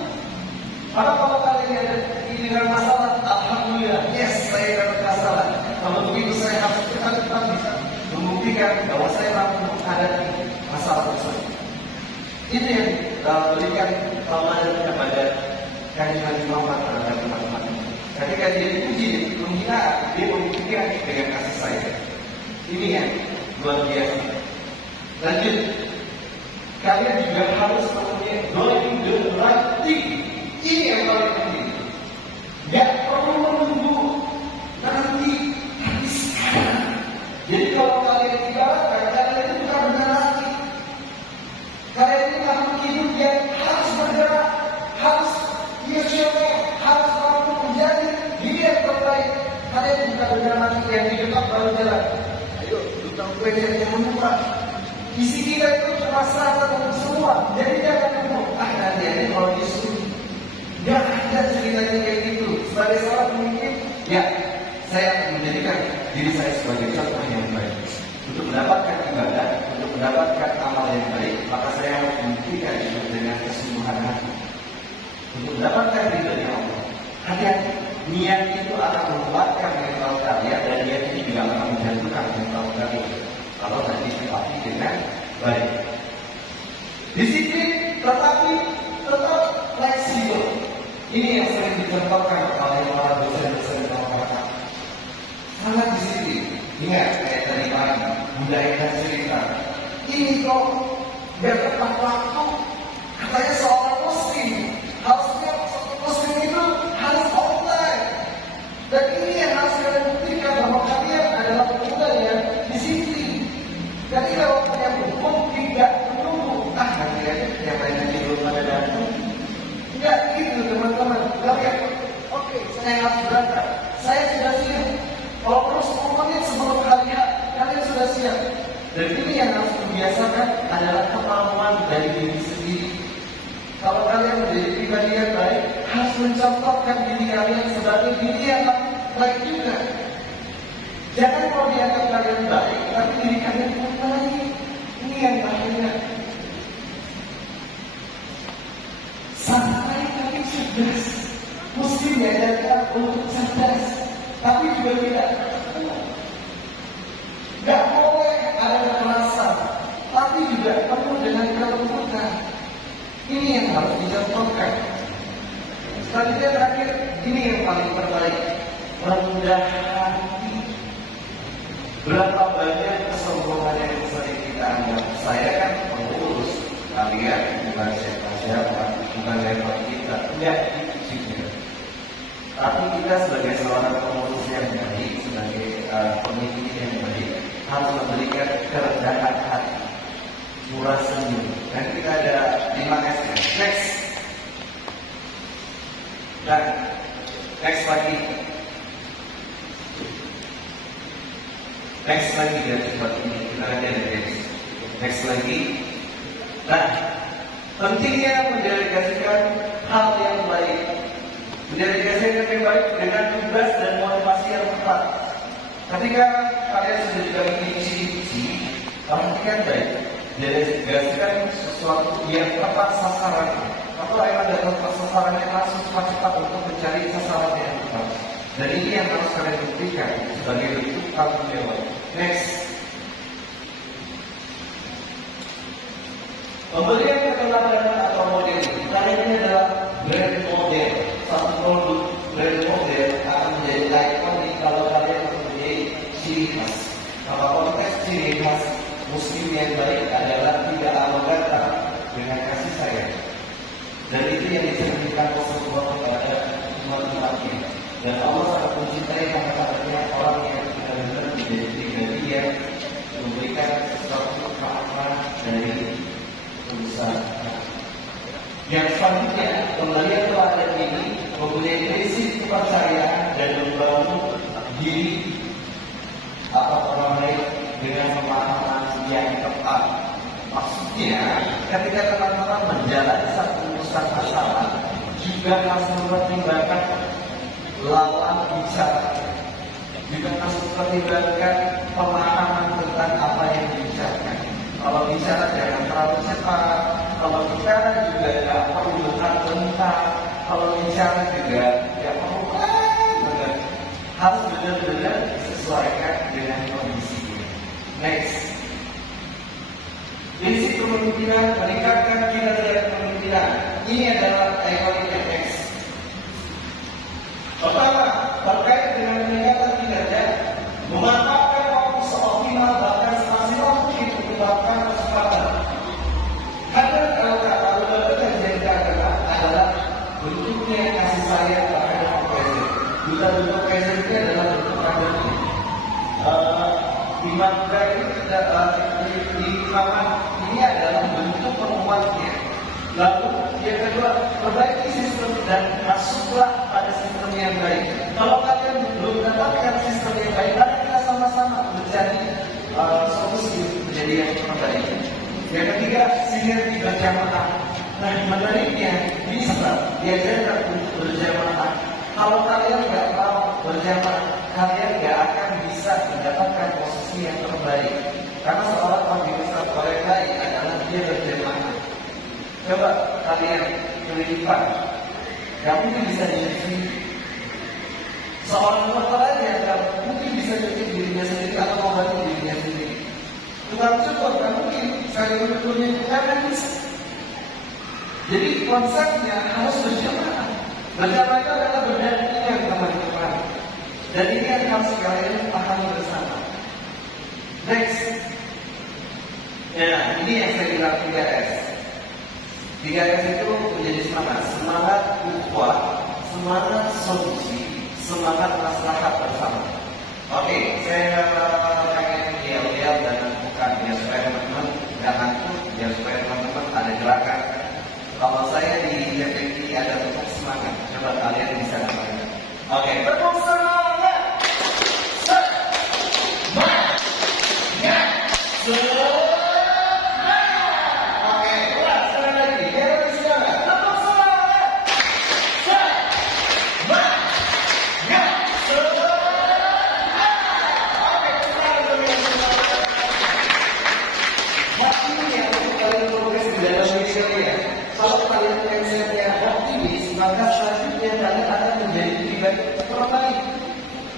Maka kalau kalian ada dengan masalah, alhamdulillah, yes, saya dapat masalah. Kalau begitu saya harus cepat-cepat bisa membuktikan bahwa saya mampu menghadapi masalah tersebut. Itu yang berikan tauladan kepada Kanjeng Nabi Muhammad terhadap teman-teman. Ketika dia dipuji, penghinaan, dia membuktikan dengan kasih sayang. Ini yang luar biasa. Lanjut, kalian juga harus mempunyai doing the right thing. Ini yang paling penting. Gak perlu menunggu nanti, tapi sekarang. Jadi kalau kalian ibaratkan, kalian itu bukan bergerak. Kalian ini makhluk hidup yang harus bergerak, harus visioner, harus mampu menjadi diri yang terbaik. Kalian bukan bergerak yang di depan baru jalan. Ayo, tukang kue yang menumpak. Isi kita itu cuma serata untuk semua. Jadi jangan tunggu. Nanti aja kalau disuruh. Gak ada ceritanya kayak gitu. Sebagai seorang pemimpin, ya, saya akan menjadikan diri saya sebagai contoh yang baik. Untuk mendapatkan ibadah, untuk mendapatkan amal yang baik, maka saya harus membuktikan itu dengan kesungguhan hati. Untuk mendapatkan ridho dari Allah, hati-hati. Niat itu akan menguatkan mental kalian dan niat itu juga akan menjatuhkan mental kalian. Kalau nanti ditepati dengan baik. Disiplin, tetapi tetap fleksibel. Ini yang sering dicontohkan oleh para dosen-dosen dan orang-orang. Sangat disiplin. Ingat, kayak tadi pagi, budaya dan cerita. Ini kok biar tepat waktu. Katanya seorang muslim, harusnya muslim itu harus on time. Dan ini yang harus kalian buktikan bahwa kalian adalah pemuda yang disiplin. Jadi kalau kalian hukum tidak menunggu, nanti aja yang lain nanti belum ada datang. Enggak gitu teman-teman. Kalian, oke, saya harus berangkat. Saya sudah siap. Kalau perlu 10 menit sebelum hari H, kalian sudah siap. Dan ini yang harus dibiasakan adalah kemampuan dari diri sendiri. Kalau kalian menjadi pribadi yang baik, harus mencontohkan diri kalian sebagai diri yang baik juga. Jangan kalau dianggap kalian baik, tapi diri kalian pun baik. Ini yang bahaya. Santai tapi cerdas. Muslim diajarkan untuk cerdas, tapi juga tidak. Gak boleh ada kekerasan, tapi juga penuh dengan kelembutan. Ini yang harus dicontohkan. Selanjutnya terakhir, ini yang paling terbaik, rendah hati. Berapa banyak kesombongan yang sering kita anggap? Saya kan pengurus, kalian bukan siapa-siapa, bukan level kita. Tidak itu. Tapi kita sebagai seorang pengurus yang baik, sebagai pemimpin yang baik, harus memberikan kerendahan hati, murah senyum. Dan kita ada 5S. Next. Dan next lagi. Next lagi dari seperti ini. Kita lihat ada next lagi. Nah, pentingnya mendelegasikan hal yang baik. Mendedikasikan yang baik dengan tugas dan motivasi yang tepat. Ketika kalian sudah dibagi misi, perhatikan baik. Dedikasikan sesuatu yang tepat sasaran. Atau emang ada tepat sasarannya, langsung cepat-cepat untuk mencari sasaran yang tepat. Dan ini yang harus kalian buktikan sebagai bentuk tanggung jawab. Next. Pemberian keteladanan atau model. Kalian ini adalah brand model. Satu produk brand model akan menjadi ikonik kalau kalian mempunyai ciri khas. Maka konteks ciri khas muslim yang baik adalah tidak arogan dengan kasih sayang. Dan itu yang dicerminkan Rasulullah kepada umat-umatnya. Dan Allah sangat mencintai kata-katanya orang yang benar-benar menjadi pribadi yang memberikan sesuatu keamanan dari usaha. Yang selanjutnya, pemberian teladan ini mempunyai prinsip kepercayaan dan membangun diri atau orang lain dengan pemahaman yang tepat. Maksudnya, ketika teman-teman menjalani satu urusan masalah, juga harus mempertimbangkan lawan bicara, juga harus mempertimbangkan pemahaman tentang apa yang dibicarakan. Kalau bicara jangan terlalu cepat, kalau bicara juga tidak perlu bentar-bentar, kalau bicara juga tidak perlu banget. Harus benar-benar disesuaikan dengan kondisinya. Next. Prinsip kepemimpinan meningkatkan kinerja kepemimpinan. Ini adalah ikonik X. Pertama, terkait dengan meningkatkan kinerja, memanfaatkan waktu seoptimal bahkan semaksimal mungkin untuk melakukan kecepatan. Karena kalau bekerja adalah bentuknya kasih sayang terhadap presiden. Juga bentuk presiden itu adalah bentuk kadernya. Imam ini adalah bentuk penguatnya. Lalu yang kedua, perbaiki sistem dan masuklah pada sistem yang baik. Kalau kalian belum mendapatkan sistem yang baik, mari kita sama-sama mencari solusi menjadi yang terbaik. Yang ketiga, sinergi berjamaah. Nah, menariknya bisa diajarkan untuk berjamaah. Kalau kalian nggak mau berjamaah, kalian nggak akan bisa mendapatkan posisi yang terbaik. Karena seorang administrator yang baik adalah dia berjamaah. Coba kalian kelilipan, nggak mungkin bisa diri sendiri. Seorang dokter aja nggak mungkin bisa jadi dirinya sendiri atau mengobati dirinya sendiri. Tukang cukur nggak mungkin sekali betulnya karena bisa. Jadi konsepnya harus berjamaah. Berjamaah itu adalah berdampingan teman-teman. Dan ini yang harus kalian pahami bersama. Next. Nah, ini yang saya bilang 3S. 3S itu menjadi semangat ukhuwah, semangat solusi, semangat maslahat bersama. Oke, saya pengen lihat dan bukan biar supaya teman-teman nggak ngantuk, biar supaya teman-teman ada gerakan. Kalau saya di JPT ada tepuk semangat, coba kalian bisa dapat. Oke, tepuk semangat. Semangat. Oke, ulang sekali lagi. Biar lebih semangat. Tepuk semangat. Semangat. Oke, semangat lebih semangat. Waktunya untuk kalian progres di dalam diri kalian. Kalau kalian mindsetnya optimis, maka selanjutnya kalian akan menjadi pribadi terbaik.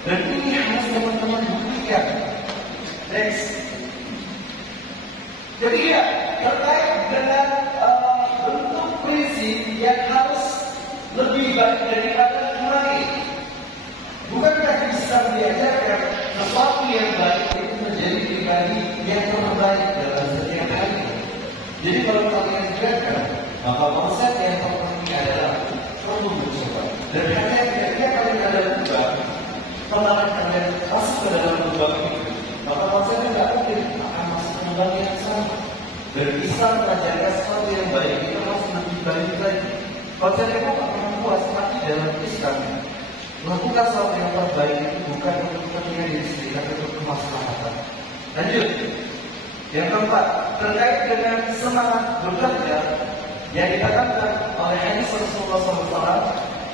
Dan ini harus teman-teman buktikan. Next. Ketiga, terkait dengan bentuk prinsip yang harus lebih baik daripada kemarin. Bukankah bisa diajarkan sesuatu yang baik itu menjadi pribadi yang terbaik dalam setiap hari? Jadi kalau kalian jaga, maka konsep yang terpenting adalah perlu mencoba. Dan hanya ketika kalian ada lubang, kemarin kalian masuk ke dalam lubang itu, maka konsepnya tidak mungkin akan masuk ke lubang yang sama. Dan Islam mengajarkan sesuatu yang baik itu harus lebih baik lagi. Konsepnya akan puas mati dalam Islam. Melakukan sesuatu yang terbaik itu bukan untuk kepentingan diri sendiri, tapi untuk kemaslahatan. Lanjut. Yang keempat, terkait dengan semangat bekerja yang dikatakan oleh hadis Rasulullah SAW,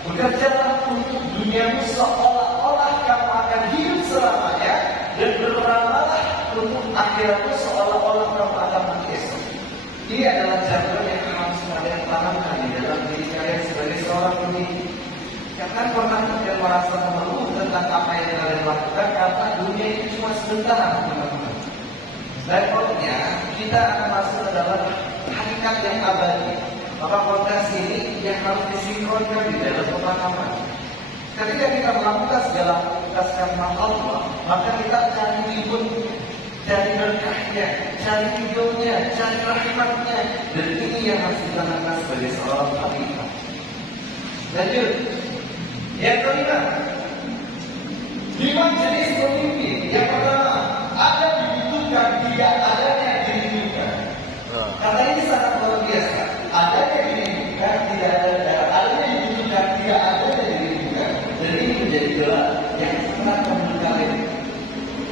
Bekerjalah untuk duniamu seolah-olah kamu akan hidup selamanya, dan beramallah untuk akhiratmu seolah-olah kamu akan mati esok. Ini adalah jawaban yang harus kalian tanamkan di dalam diri kalian sebagai seorang pendidik. Jangan pernah kalian merasa mengeluh tentang apa yang kalian lakukan, karena dunia itu cuma sebentar, teman-teman. Levelnya kita akan masuk ke dalam hakikat yang abadi. Maka konteks ini yang harus disinkronkan di dalam pemahaman. Ketika kita melakukan segala aktivitas karena Allah, maka kita cari ribut, cari berkahnya, cari hidupnya, cari rahmatnya. Dan ini yang harus ditanamkan sebagai seorang khalifah. Lanjut. Yang kelima, 5 jenis pemimpin. Yang pertama, ada dibutuhkan, tidak adanya dirindukan. Kata ini sangat luar biasa. Adanya dirindukan, tidak adanya dibutuhkan, tidak adanya dirindukan. Dan ini menjadi gelar yang sangat memberkati.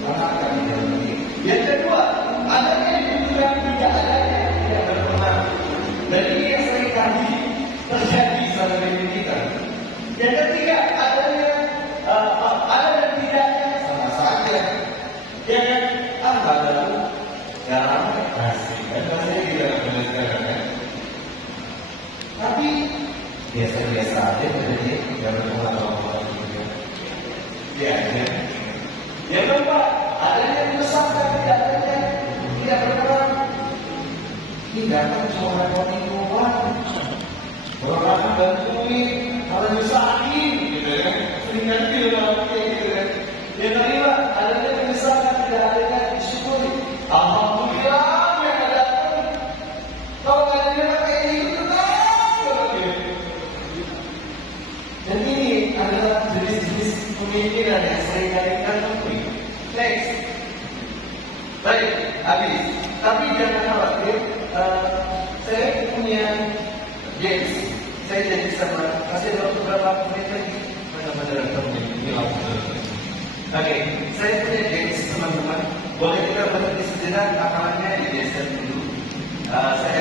Tanamkan di dalam diri. Yang kedua, adanya dibutuhkan, tidak adanya tidak berpengaruh. Dan ini yang sering kali terjadi pada diri kita. Yang ketiga, adanya ada dan tidaknya sama saja. Yang baru dalam kasih. Dan rasanya tidak benar sekarang kan. Tapi biasa-biasa aja jadi tidak berpengaruh apa-apa juga. Ya, ya. Yang keempat, adanya yang besarkan, tidak adanya tidak berpengaruh. Tindakan cuma repotin doang. Orang bantuin, kalau nyusahin, gitu kan? Sering ngerti orang kayak gitu kan? Yang kelima, adanya penyesalan, tidak adanya disyukuri. Alhamdulillah yang ada. Kalau nggak ada yang kayak gitu, dan ini adalah jenis-jenis pemimpinan yang sering kali kita temui. Next, baik, habis. Tapi jangan khawatir, saya punya games. Saya jadi sama, masih dalam beberapa menit lagi. Benar-benar ini langsung. Oke, saya punya games teman-teman. Boleh kita berhenti sejenak, apalagi di desa dulu. Saya